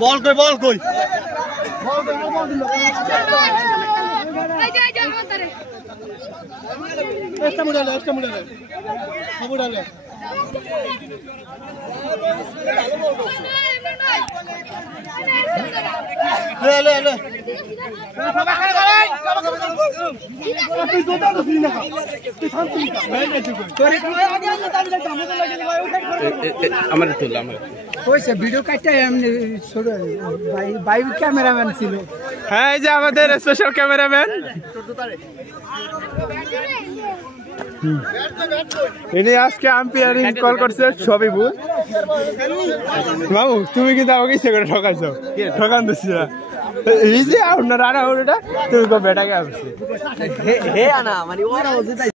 বল কই esta muralla muralla video কাটতে bike cameraman ছিল। হ্যাঁ, এই যে আমাদের স্পেশাল ক্যামেরাম্যান ইনি আজকে আম্পায়ারিং কল করছে সবই ভুল। মামু তুমি কিন্তু আমাকে ইচ্ছে করে ঠকাইছো, ঠকান দিচ্ছি না। এই যে আপনার রানা ওটা তুমি বেটাকে আসছে হে আনা মানে ওরা